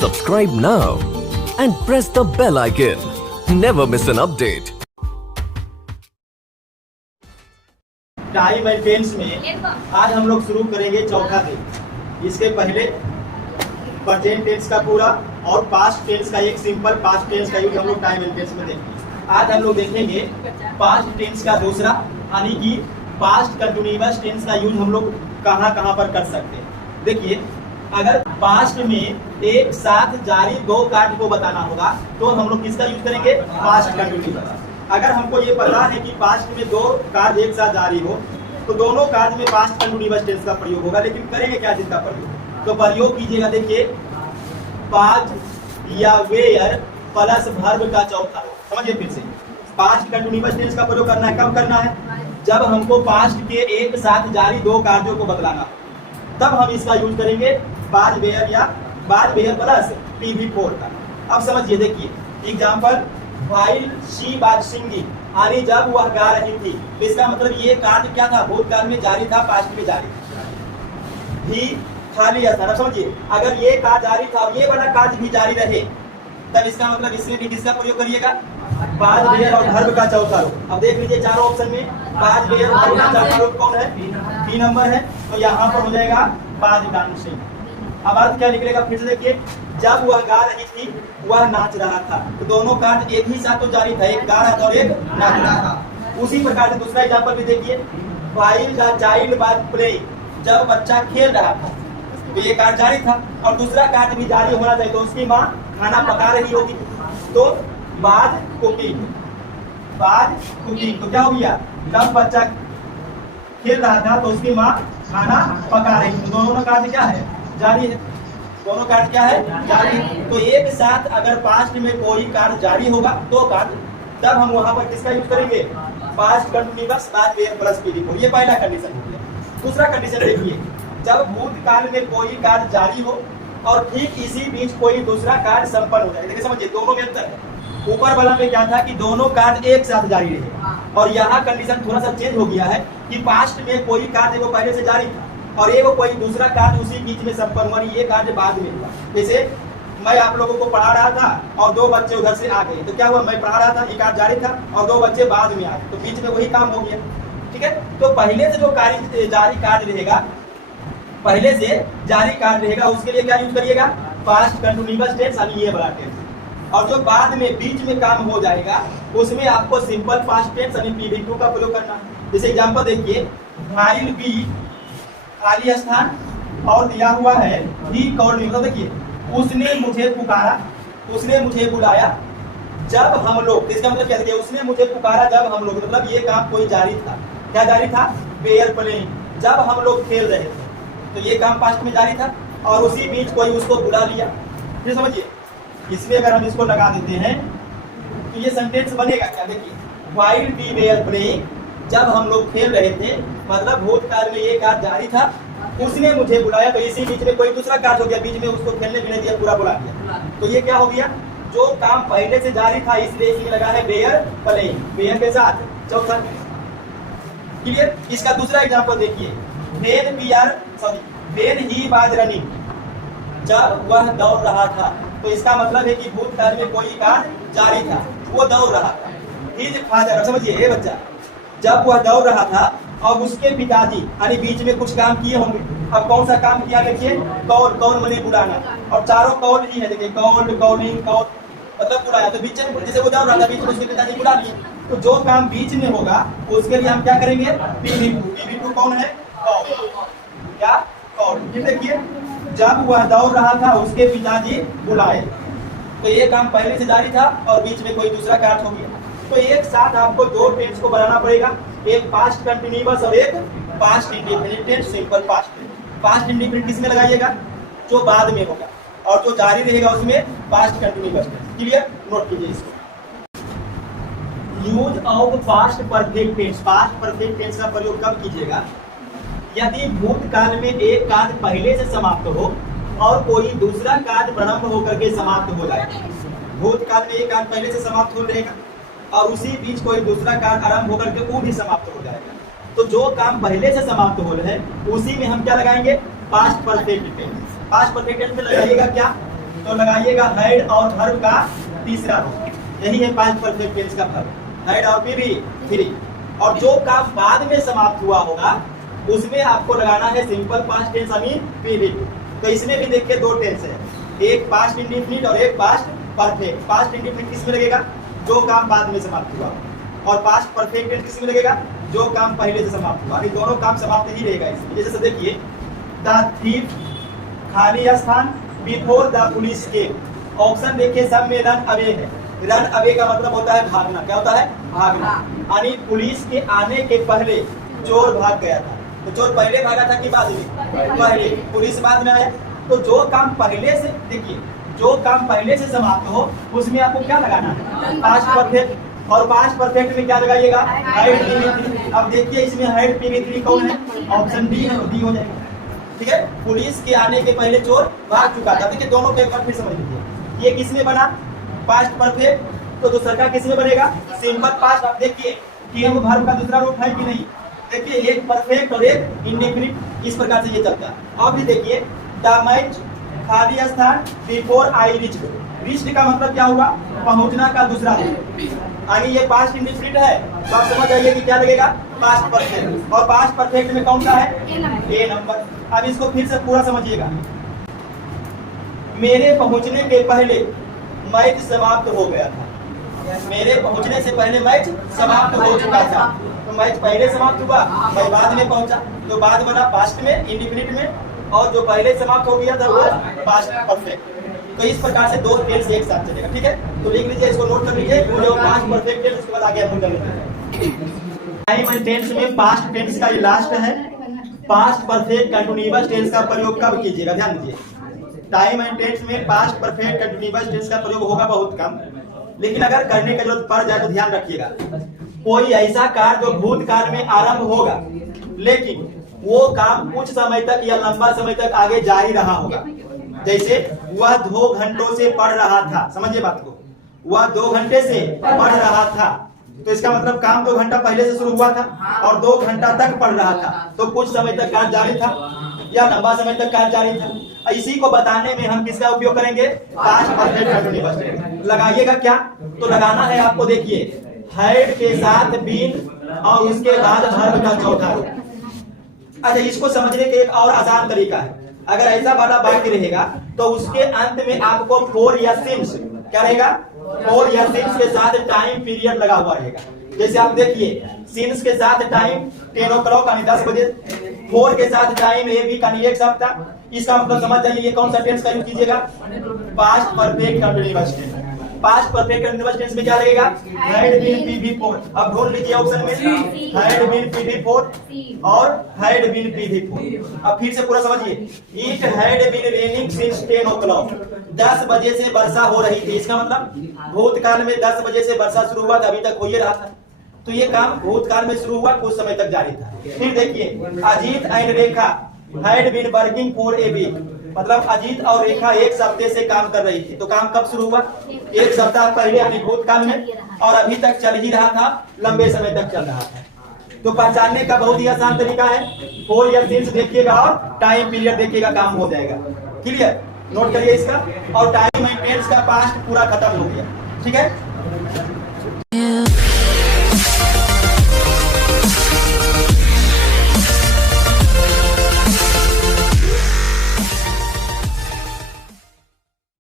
Subscribe now and press the bell icon. Never miss an update. Time and tense में आज हम लोग शुरू करेंगे चौथा दिन। इसके पहले प्रेजेंट टेंस का पूरा और पास्ट टेंस का एक सिंपल पास्ट टेंस का यूज हम लोग टाइम एंड टेंस में देखेंगे। आज हम लोग देखेंगे पास्ट टेंस का दूसरा यानी कि पास्ट कंटिन्यूअस टेंस का यूज हम लोग कहां कहां पर कर सकते हैं। देखिए, अगर पास्ट में एक साथ जारी दो कार्य को बताना होगा तो हम लोग किसका यूज करेंगे? Past continuous. अगर हमको ये पता है कि पास्ट में दो कार्य एक साथ जारी हो तो दोनों कार्य में पास्ट कंटिन्यूअस टेंस का प्रयोग होगा। लेकिन करेंगे क्या जिसका प्रयोग? तो प्रयोग कीजिएगा। देखिए, पास्ट या वेयर प्लस वर्ब का चौथा रूप। समझिए फिर से, पास्ट कंटिन्यूअस टेंस का प्रयोग करना है। कब करना है? जब हमको पास्ट के एक साथ जारी दो कार्यों को बतलाना तब हम इसका यूज करेंगे बाद वेयर या बाद वेयर प्लस PV4 का। अब समझिए, देखिए example, while she was singing, यानी जब वह गा रही थी। इसका मतलब ये कार्य क्या था? भूतकाल में जारी था, पास्ट में जारी था। ही खाली था। समझिए, अगर ये कार्य जारी था और ये वाला कार्य भी जारी रहे तब इसका मतलब इसमें भी किसका प्रयोग करिएगा? बाद वेयर और वर्ब का चौथा रूप। अब देख लीजिए, चारों ऑप्शन में बाद वेयर और वर्ब का चौथा रूप कौन है? 3 नंबर है। तो यहाँ पर हो जाएगा बाद डांसिंग। अब अर्थ क्या निकलेगा? फिर से देखिए, जब वह गा रही थी वह नाच रहा था। तो दोनों कार्य एक ही साथ तो जारी था, एक गा रहा था और एक नाच रहा था। उसी प्रकार से दूसरा एग्जांपल भी देखिए, while the child was playing, जब बच्चा खेल रहा था तो ये कार्य जारी था और दूसरा कार्य भी जारी होना चाहिए। तो उसकी माँ खाना पका रही होगी तो बाद कुकिंग, बाद कुकिंग। तो क्या हो गया? जब बच्चा खेल रहा था तो उसकी माँ खाना पका रही थी। दोनों कार्य क्या है? जारी है। दोनों कार्य क्या है? जारी। तो एक साथ अगर पास्ट में कोई कार्य जारी होगा दो कार्य, तब हम वहां पर किसका यूज करेंगे? पास्ट कंटिन्यूअस बाद वेयर प्लस PV4। ये पहला कंडीशन हो गया। दूसरा कंडीशन देखिए, जब भूतकाल में कोई कार्य जारी हो और ठीक इसी बीच कोई दूसरा कार्य संपन्न हो जाए। देखिए, समझिए दोनों में अंतर है। ऊपर वाला में क्या था कि दोनों कार्य एक साथ जारी रहे, और यहाँ कंडीशन थोड़ा सा चेंज हो गया है कि पास्ट में कोई कार्य वो पहले से जारी था और एक कोई दूसरा कार्य उसी बीच में संपन्न हुआ, ये कार्य बाद में हुआ। जैसे मैं आप लोगों को पढ़ा रहा था और दो बच्चे उधर से आ गए, तो क्या हुआ? मैं पढ़ा रहा था, एक कार्य जारी था और दो बच्चे बाद में आ गए, तो बीच में वही काम हो गया। ठीक है, तो पहले से जो कार्य जारी कार्य रहेगा, पहले से जारी कार्य रहेगा, उसके लिए क्या यूज करिएगा? पास्ट कंटिन्यूअस टेंस, यानी ये वाला टेंस। और जो बाद में बीच में काम हो जाएगा उसमें आपको सिंपल पास्ट टेंस यानी PV2 का प्रयोग करना है। जैसे एग्जांपल देखिए, व्हाइल बी खाली स्थान और दिया हुआ है ही कॉल्ड मी। मतलब देखिए, उसने मुझे पुकारा, उसने मुझे बुलाया जब हम लोग। इसका मतलब क्या? देखिए, उसने मुझे पुकारा जब हम लोग, मतलब ये काम कोई जारी था। क्या जारी था? वेयर प्लेइंग, जब हम लोग खेल रहे थे तो ये काम पास्ट में जारी था और उसी बीच कोई उसको बुला लिया। ये समझिए, इसमें अगर हम इसको लगा देते हैं तो ये सेंटेंस बनेगा क्या? देखिए, व्हाइल वी वेयर प्लेइंग, जब हम लोग खेल रहे थे, मतलब भूतकाल में ये कार्य जारी था, उसने मुझे बुलाया तो इसी बीच में कोई दूसरा कार्य हो गया, बीच में उसको खेलने भी नहीं दिया, पूरा बुला दिया। तो ये क्या हो गया? जो काम पहले से जारी था इसलिए इसमें लगा है वेयर प्लेइंग, वेयर के साथ चौथा। क्लियर? इसका दूसरा एग्जांपल देखिए, व्हेन ही वाज रनिंग, जब वह दौड़ रहा था। तो इसका मतलब है कि भूतकाल में कोई कार्य जारी था, वो दौड़ रहा था। हिज फादर, समझिए ये बच्चा, जब वह दौड़ रहा था और उसके पिताजी यानी बीच में कुछ काम किए होंगे। अब कौन सा काम किया? देखिए, कॉल, कॉल मने बुलाना, और चारों कॉल ही है। देखिए, कॉल, कॉलिंग, कॉल मतलब बुलाया। तो बीच में जैसे वो दौड़ रहा था, बीच में उसके पिताजी बुला लिए। तो जो काम बीच में होगा उसके लिए हम क्या करेंगे? PV2 कौन है? कॉल। क्या? कॉल। देखिए, जब वह दौड़ रहा था उसके पिताजी बुलाए, तो ये काम पहले से जारी था और बीच में कोई दूसरा कार्य हो गया। तो एक साथ आपको दो टेंस को बनाना पड़ेगा, एक पास्ट कंटिन्यूअस और एक past indefinite tense, simple past tense. Past indefinite किस में लगाइएगा? जो बाद में होगा, और जो जारी रहेगा उसमें past continuous tense. Clear? Note कीजिए इसको। Use of past perfect tense. Past perfect tense का प्रयोग कब कीजिएगा? यदि भूतकाल में एक कार्य पहले से समाप्त हो और कोई दूसरा कार्य प्रारंभ होकर के समाप्त हो जाए। भूतकाल में एक कार्य पहले से समाप्त हो रहेगा और उसी बीच कोई दूसरा कार्य आरंभ होकर के वो भी समाप्त हो जाएगा। तो जो काम पहले से समाप्त हो रहे हैं उसी में हम क्या लगाएंगे? Past perfect tense. Past perfect tense में लगाइएगा क्या? तो लगाइएगा हेड और वर्ब का तीसरा रूप। यही है पास्ट परफेक्ट टेंस का वर्ब, हेड और पीवी थ्री। और जो काम बाद में समाप्त हुआ होगा उसमें आपको लगाना है सिंपल पास्ट टेंस यानी पीवी। तो इसमें भी देखिए दो टेंस है, एक पास्ट इंडेफिनिट और एक पास्ट परफेक्ट। पास्ट इंडेफिनिट किस में लगेगा? जो काम बाद में समाप्त हुआ। और पास्ट परफेक्ट टेंस किस में लगेगा? जो काम पहले से समाप्त हुआ। अभी दोनों काम समाप्त ही रहेगा इसमें। जैसे देखिए द थीफ, खाली स्थान, before the police came. Option देखिए सब में रन अवे है। रन अवे का मतलब होता है भागना। क्या होता है? भागना। यानी पुलिस के आने के पहले चोर भाग गया था। तो चोर पहले भागा था कि बाद में? पहले। पुलिस बाद में आया। तो जो काम पहले से, देखिए जो काम पहले से समाप्त हो उसमें आपको क्या लगाना है? Past perfect. और पास्ट परफेक्ट में क्या लगाइएगा? Head PV. अब देखिए इसमें हेड पीवी कौन है? ऑप्शन डी है, डी हो जाएगा। ठीक है, पुलिस के आने के पहले चोर भाग चुका था। देखिए दोनों को एक बार फिर समझ लीजिए। ये किस में बना? Past perfect. तो दूसरा का किस में बनेगा? Simple past. अब देखिए केम वर्ब का दूसरा रूप है कि नहीं? देखिए एक परफेक्ट और एक इंडेफिनिट, इस प्रकार से ये चलता है। अब भी देखिए द मैच, खाली स्थान, बिफोर आई रिच्ड। रिच्ड का मतलब क्या हुआ? पहुंचना का दूसरा रूप। यानी ये पास्ट इंडेफिनिट है तो आप समझ जाइए कि क्या लगेगा? Past perfect. और पास्ट परफेक्ट में कौन सा है? ए नंबर। अब इसको फिर से पूरा समझिएगा। मेरे पहुंचने के पहले मैच समाप्त हो गया था। मेरे पहुंचने से पहले मैच समाप्त हो चुका था। तो मैच पहले समाप्त हुआ, मैं बाद में पहुंचा, तो बाद बना पास्ट में इंडेफिनिट में, और जो पहले समाप्त हो गया था वो पास्ट परफेक्ट। तो इस प्रकार से दो टेंस एक साथ चलेगा। ठीक है, तो लिख लीजिए, इसको नोट कर लीजिए। जो पास्ट परफेक्ट टेंस, उसके बाद आगे हम चलेंगे। टाइम एंड टेंस में पास्ट टेंस का ये लास्ट है। पास्ट परफेक्ट कंटीन्यूअस टेंस का प्रयोग कब कीजिएगा? ध्यान दीजिए, टाइम एंड टेंस में पास्ट परफेक्ट कंटीन्यूअस टेंस का प्रयोग होगा बहुत कम, लेकिन अगर करने की जरूरत पड़ जाए तो ध्यान रखिएगा। कोई ऐसा कार्य जो भूतकाल में आरंभ होगा लेकिन वो काम कुछ समय तक या लंबा समय तक आगे जा ही रहा होगा। जैसे वह 2 घंटों से पढ़ रहा था, समझिए बात को, वह 2 घंटे से पढ़ रहा था, तो इसका मतलब काम 2 घंटा पहले से शुरू हुआ था और 2 घंटा तक पढ़ रहा था, तो कुछ समय तक कार्य जारी था या लंबा समय तक कार्य जारी था। इसी को बताने में हम किसका उपयोग करेंगे? Past perfect continuous. लगाइएगा क्या? तो लगाना है आपको, देखिए हेड के साथ बीन और उसके बाद वर्ब का चौथा रूप। अच्छा, इसको समझने के एक और आसान तरीका है। अगर ऐसा वाला वाक्य रहेगा तो उसके अंत में आपको फोर या सिंस, क्या रहेगा? फोर या सिंस के साथ टाइम पीरियड लगा हुआ रहेगा। जैसे आप देखिए सिंस के साथ टाइम 10 o'clock यानी 10 बजे, 4 के साथ टाइम ए वीक यानी 1 सप्ताह। इसका मतलब समझ जाइए ये कौन सा टेंस का यूज कीजिएगा? Past perfect continuous tense. Past perfect continuous tense में क्या लगेगा? हैड बीन पीवी4। अब ढूंढ लीजिए ऑप्शन में, हैड बीन पीवी4 और हैड बीन पीवी4। अब फिर से पूरा समझिए, it had been raining since 10 o'clock। 10 बजे से वर्षा हो रही थी। इसका मतलब भूतकाल में 10 बजे से वर्षा शुरू हुआ था, अभी तक हो ही रहा था। तो ये काम भूतकाल में शुरू हुआ, कुछ समय तक जारी था। फिर देखिए Ajit and Rekha had been working for a week. मतलब अजीत और रेखा एक सप्ताह से काम कर रही थी। तो काम कब शुरू हुआ? 1 सप्ताह पहले यानी भूतकाल में, और अभी तक चल ही रहा था, लंबे समय तक चल रहा था। तो पहचानने का बहुत ही आसान तरीका है, फोर या सिंस देखिएगा और टाइम पीरियड देखिएगा, काम हो जाएगा। क्लियर? नोट करिए इसका। और टाइम एंड टेंस का पास्ट पूरा खत्म हो गया। ठीक है।